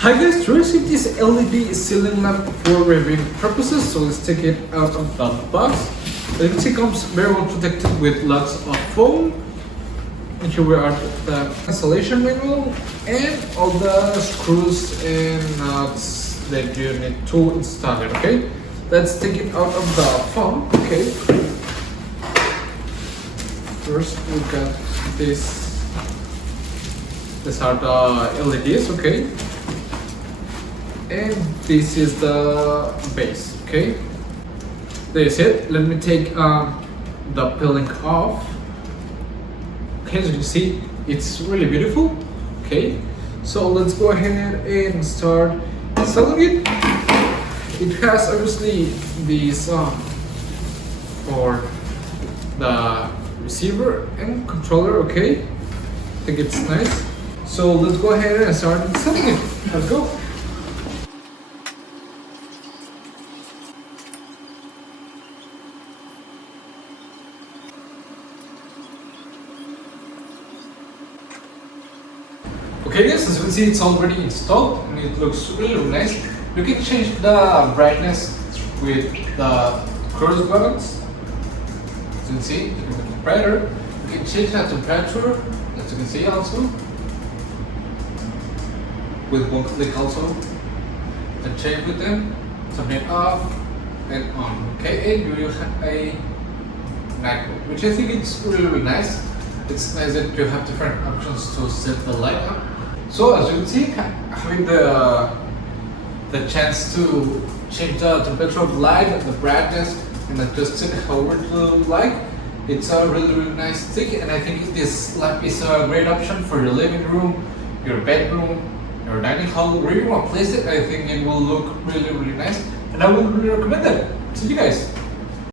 Hi guys, to receive this LED ceiling lamp for reviewing purposes, so let's take it out of the box. It comes very well protected with lots of foam. And here we are the installation manual and all the screws and nuts that you need to install it, okay? Let's take it out of the foam, okay? First we got this. These are the LEDs, okay? And this is the base, okay? There is it. Let me take the peeling off. Okay, as you can see, it's really beautiful. Okay, so let's go ahead and start installing it. It has obviously these for the receiver and controller. Okay, I think it's nice. So let's go ahead and start installing it. Let's go. Okay guys, as you can see, it's already installed and it looks really nice. You can change the brightness with the cross buttons. As you can see, you can make it brighter. You can change the temperature, as you can see also. With one click also. You can change with them, turn it off and on. Okay, and you have a night mode, which I think it's really nice. It's nice that you have different options to set the light up. So as you can see, having the chance to change the temperature of light, the brightness, and adjust it however you like, it's a really nice thing. And I think this lamp is a great option for your living room, your bedroom, your dining hall, wherever you want to place it. I think it will look really nice, and I would really recommend it. See you guys.